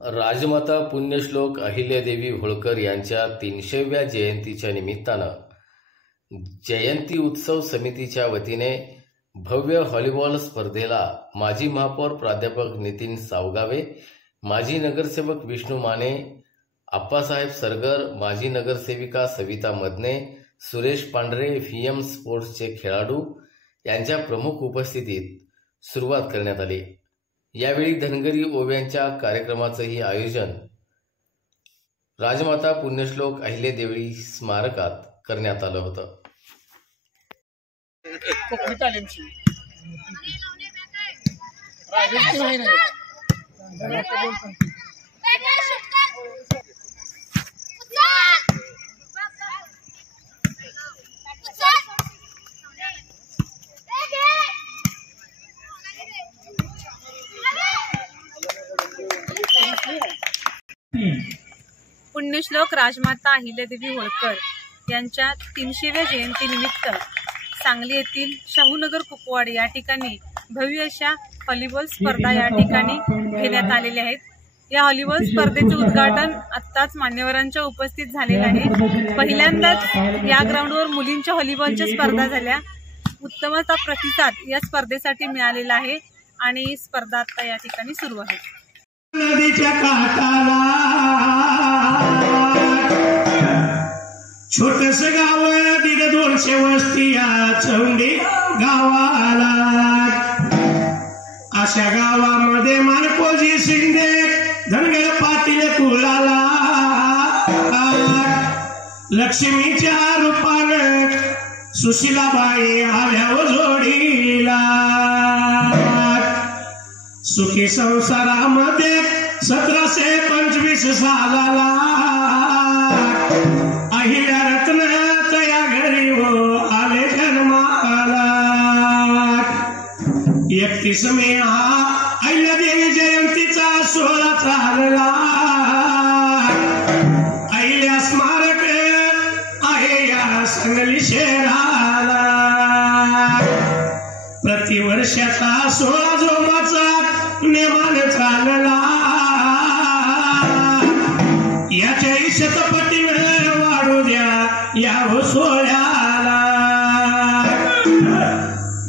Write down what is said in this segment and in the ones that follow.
राजमाता पुण्यश्लोक अहिल्यादेवी होळकर यांच्या 300व्या जयंतीच्या निमित्तानं जयंती उत्सव समितीच्या वतीने भव्य व्हॉलीबॉल स्पर्धेला माजी महापौर प्राध्यापक नितीन सावगावे, माजी नगरसेवक विष्णू माने, आप्पासाहेब सरगर, माजी नगरसेविका सविता मदने, सुरेश पांढरे, व्हीएम स्पोर्ट्सचे खेळाडू यांच्या प्रमुख उपस्थितीत सुरुवात करण्यात आली। यावेळी धनगरी ओव्यांच्या कार्यक्रमाचंही आयोजन राजमाता पुण्यश्लोक अहिल्यादेवी स्मारकात करण्यात आलं होतं। पुण्यश्लोक राजमाता अहिल्यादेवी होळकर यांच्या 300व्या जयंतीनिमित्त सांगली येथील शाहूनगर कुपवाड या ठिकाणी भव्य अशा व्हॉलीबॉल स्पर्धा या ठिकाणी घेण्यात आलेल्या आहेत। या व्हॉलीबॉल स्पर्धेचे उद्घाटन आत्ताच मान्यवरांच्या उपस्थित झालेलं आहे। पहिल्यांदाच या ग्राउंडवर मुलींच्या व्हॉलीबॉलच्या स्पर्धा झाल्या। उत्तम असा प्रतिसाद या स्पर्धेसाठी मिळालेला आहे आणि स्पर्धा आता या ठिकाणी सुरू आहे। नदीच्या काठाला छोटस गाव 150-200 वस्ती या चौंडी गावाला। अशा गावामध्ये मानकोजी शिंदे धनगर पाटील कुळाला लक्ष्मीच्या रूपानं सुशीलाबाई आल्या जोडीला। सुखी संसारामध्ये 1725 सालाला अहिल्या रत्न तया घरी हो आले जन्माला। 31 मे हा अहिल्यादेवी जयंतीचा सोहळा चालला। अहिल्या स्मारक आहे या सांगली शहराला। प्रतिवर्षाचा 16 जोमाचा नेमान चालला। याच्या शतपटीने वाढू द्या या सोहळ्याला।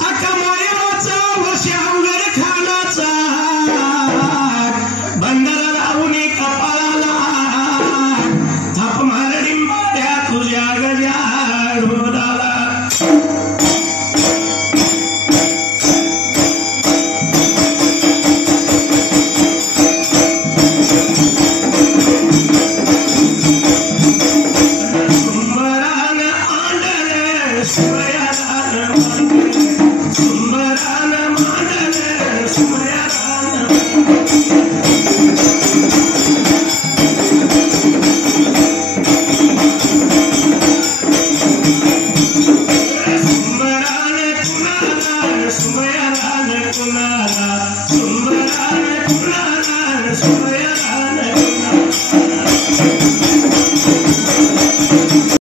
अकमायाचा वशांगर खानाचा बंदर लावून कपाळाला थाप मारणी त्या तुझ्या गजा ढोलाला। Sumaya